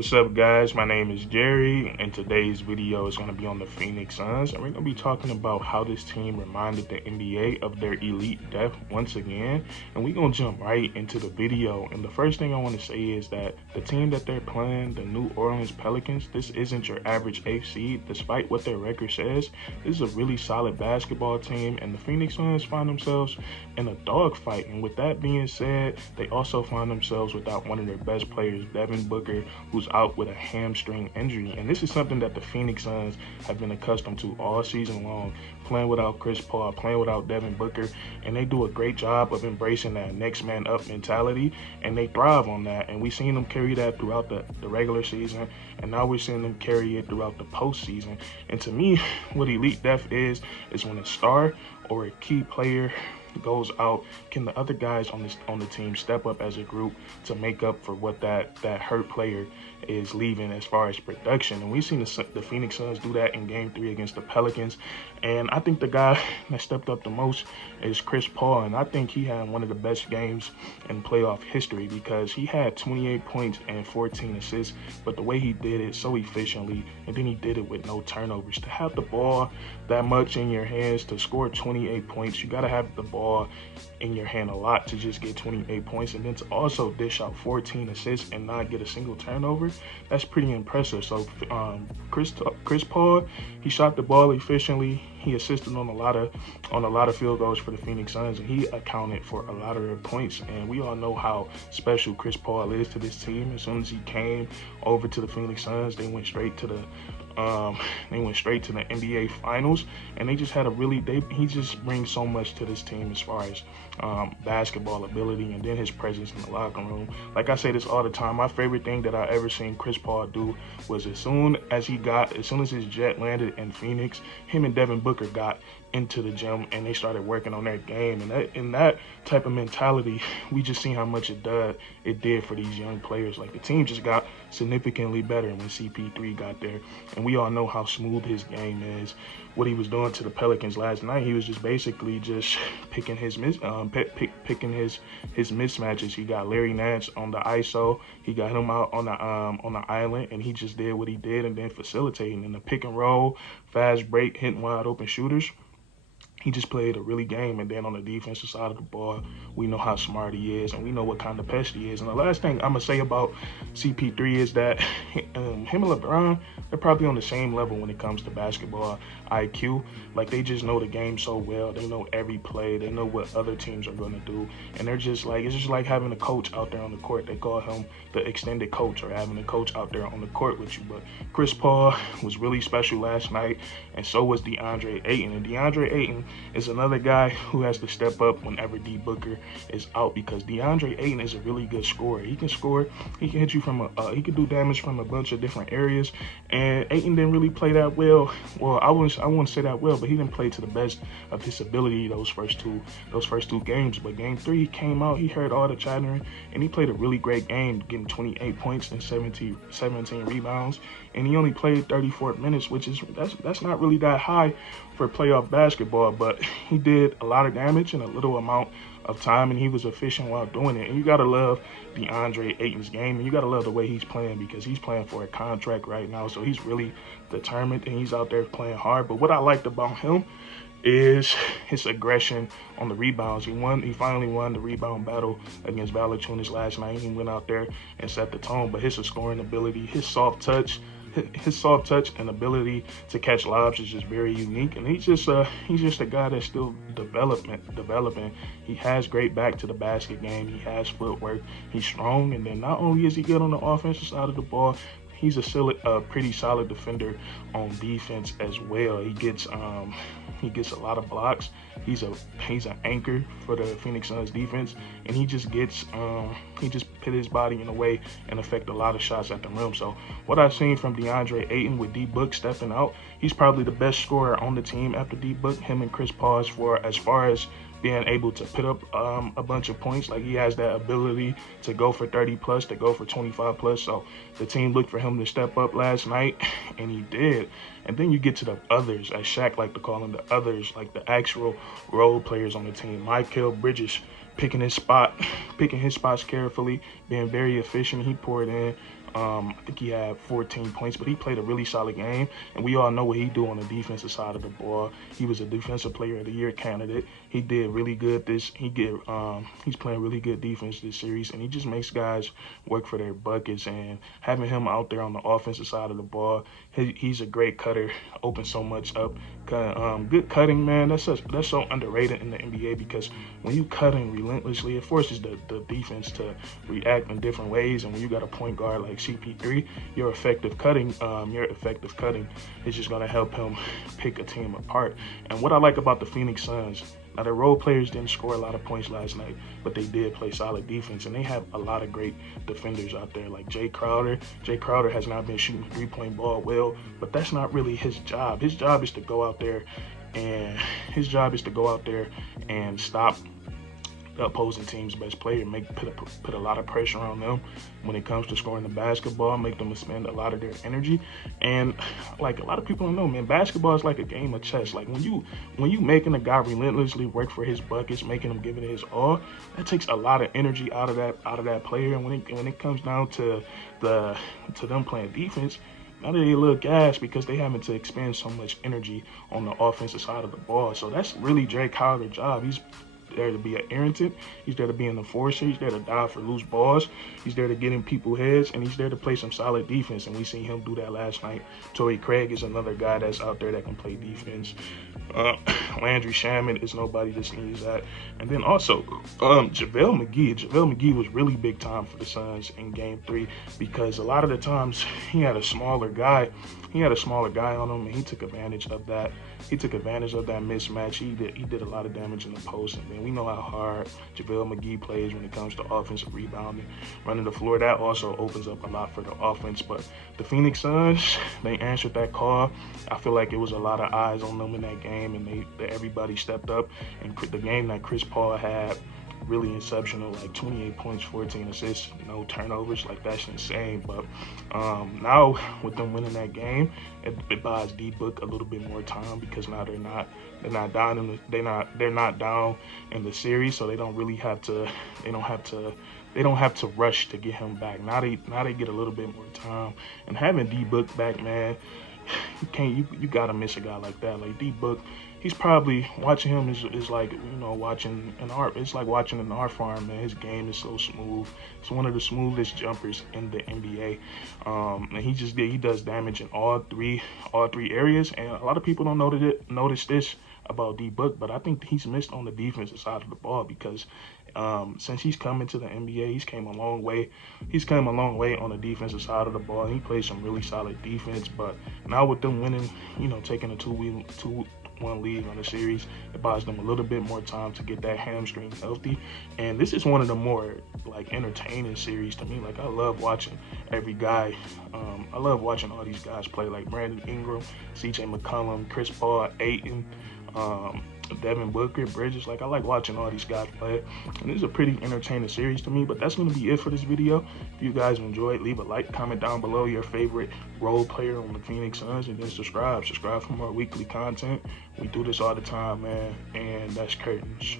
What's up, guys? My name is Jerry, and today's video is going to be on the Phoenix Suns, and we're going to be talking about how this team reminded the NBA of their elite depth once again. And we're going to jump right into the video. And the first thing I want to say is that the team that they're playing, the New Orleans Pelicans, this isn't your average 8th seed, despite what their record says. This is a really solid basketball team, and the Phoenix Suns find themselves in a dogfight. And with that being said, they also find themselves without one of their best players, Devin Booker, who's out with a hamstring injury. And this is something that the Phoenix Suns have been accustomed to all season long, playing without Chris Paul, playing without Devin Booker, and they do a great job of embracing that next man up mentality, and they thrive on that. And we've seen them carry that throughout the regular season, and now we're seeing them carry it throughout the postseason. And to me, what elite depth is when a star or a key player goes out, can the other guys on the team step up as a group to make up for what that hurt player is leaving as far as production? And we've seen the Phoenix Suns do that in Game 3 against the Pelicans. And I think the guy that stepped up the most is Chris Paul, and I think he had one of the best games in playoff history because he had 28 points and 14 assists, but the way he did it so efficiently, and then he did it with no turnovers. To have the ball that much in your hands to score 28 points, you got to have the ball in your hand a lot to just get 28 points, and then to also dish out 14 assists and not get a single turnover, that's pretty impressive. So Chris Paul, he shot the ball efficiently. He assisted on a lot of field goals for the Phoenix Suns, and he accounted for a lot of their points. And we all know how special Chris Paul is to this team. As soon as he came over to the Phoenix Suns, they went straight to the NBA Finals, and they just had he just brings so much to this team as far as basketball ability, and then his presence in the locker room. Like I say this all the time, my favorite thing that I ever seen Chris Paul do was as soon as his jet landed in Phoenix, him and Devin Booker got into the gym and they started working on their game, and that type of mentality, we just seen how much it did for these young players. Like, the team just got significantly better when CP3 got there, and we all know how smooth his game is. What he was doing to the Pelicans last night, he was just basically just picking his mismatches. He got Larry Nance on the ISO, he got him out on the island, and he just did what he did, and then facilitating in the pick and roll, fast break, hitting wide open shooters. He just played a really game. And then on the defensive side of the ball, we know how smart he is, and we know what kind of pest he is. And the last thing I'm going to say about CP3 is that him and LeBron, they're probably on the same level when it comes to basketball IQ. Like, they just know the game so well. They know every play. They know what other teams are going to do. And they're just like, it's just like having a coach out there on the court. They call him the extended coach, or having a coach out there on the court with you. But Chris Paul was really special last night, and so was DeAndre Ayton. And DeAndre Ayton is another guy who has to step up whenever D Booker is out, because DeAndre Ayton is a really good scorer. He can score, he can hit you from he can do damage from a bunch of different areas, and Ayton didn't really play that well. Well, I wouldn't say that well, but he didn't play to the best of his ability those first two games. But Game 3, he came out, he heard all the chattering, and he played a really great game, getting 28 points and 17 rebounds, and he only played 34 minutes, which is that's not really that high for playoff basketball, but he did a lot of damage in a little amount of time, and he was efficient while doing it. And you gotta love DeAndre Ayton's game, and you gotta love the way he's playing, because he's playing for a contract right now, so he's really determined and he's out there playing hard. But what I liked about him is his aggression on the rebounds. He finally won the rebound battle against Valanciunas last night. He went out there and set the tone. But his scoring ability, his soft touch and ability to catch lobs is just very unique. And he's just a guy that's still developing. He has great back to the basket game. He has footwork. He's strong. And then not only is he good on the offensive side of the ball, he's a pretty solid defender on defense as well. He gets a lot of blocks. He's an anchor for the Phoenix Suns defense, and he just put his body in a way and affect a lot of shots at the rim. So what I've seen from DeAndre Ayton with D Book stepping out, he's probably the best scorer on the team after D Book. Him and Chris Paul, as far as being able to put up a bunch of points. Like, he has that ability to go for 30 plus, to go for 25 plus. So the team looked for him to step up last night, and he did. And then you get to the others, as Shaq like to call them, the others, like the actual role players on the team. Mikal Bridges picking his spots carefully, being very efficient. He poured in I think he had 14 points, but he played a really solid game. And we all know what he do on the defensive side of the ball. He was a Defensive Player of the Year candidate. He did really good he's playing really good defense this series, and he just makes guys work for their buckets. And having him out there on the offensive side of the ball, he's a great cutter, opens so much up. Good cutting, man. That's so underrated in the NBA, because when you cutting relentlessly, it forces the defense to react in different ways. And when you got a point guard like CP3, your effective cutting is just gonna help him pick a team apart. And what I like about the Phoenix Suns, now their role players didn't score a lot of points last night, but they did play solid defense, and they have a lot of great defenders out there like Jay Crowder. Jay Crowder has not been shooting three-point ball well, but that's not really his job. His job is to go out there and stop the opposing team's best player, put a lot of pressure on them when it comes to scoring the basketball, make them spend a lot of their energy. And like a lot of people don't know, man, basketball is like a game of chess. Like when you making a guy relentlessly work for his buckets, making him give it his all, that takes a lot of energy out of that player. And when it comes down to them playing defense, now they look gas because they having to expend so much energy on the offensive side of the ball. So that's really Jay Crowder's job. He's there to be an irritant. He's there to be an enforcer. He's there to dive for loose balls. He's there to get in people's heads, and he's there to play some solid defense. And we seen him do that last night. Torrey Craig is another guy that's out there that can play defense. Landry Shamet is nobody to sneeze at. And then also JaVale McGee. JaVale McGee was really big time for the Suns in Game 3 because a lot of the times he had a smaller guy on him, and he took advantage of that. He took advantage of that mismatch. He did a lot of damage in the post. And then we know how hard JaVale McGee plays when it comes to offensive rebounding, running the floor. That also opens up a lot for the offense. But the Phoenix Suns, they answered that call. I feel like it was a lot of eyes on them in that game, and everybody stepped up. And the game that Chris Paul had, really exceptional, like 28 points, 14 assists, no turnovers. Like, that's insane. But now with them winning that game, it buys D-Book a little bit more time, because now they're not down in the series, so they don't have to rush to get him back. Now they get a little bit more time, and having D-Book back, man, you gotta miss a guy like that. Like D-Book, he's probably watching him is like, watching an art. It's like watching an art farm, man. His game is so smooth. It's one of the smoothest jumpers in the NBA, and he does damage in all three areas. And a lot of people don't notice this about D-Book, but I think he's missed on the defensive side of the ball, because since he's come into the NBA, he's came a long way. He's come a long way on the defensive side of the ball. He plays some really solid defense, but now with them winning, taking a 2-1 lead on the series, it buys them a little bit more time to get that hamstring healthy. And this is one of the more entertaining series to me. Like, I love watching every guy. I love watching all these guys play, like Brandon Ingram, CJ McCollum, Chris Paul, Ayton, Devin Booker, Bridges. Like, I like watching all these guys play, and this is a pretty entertaining series to me. But that's going to be it for this video. If you guys enjoyed, leave a like, comment down below your favorite role player on the Phoenix Suns, and then subscribe for more weekly content. We do this all the time, man. And that's curtains.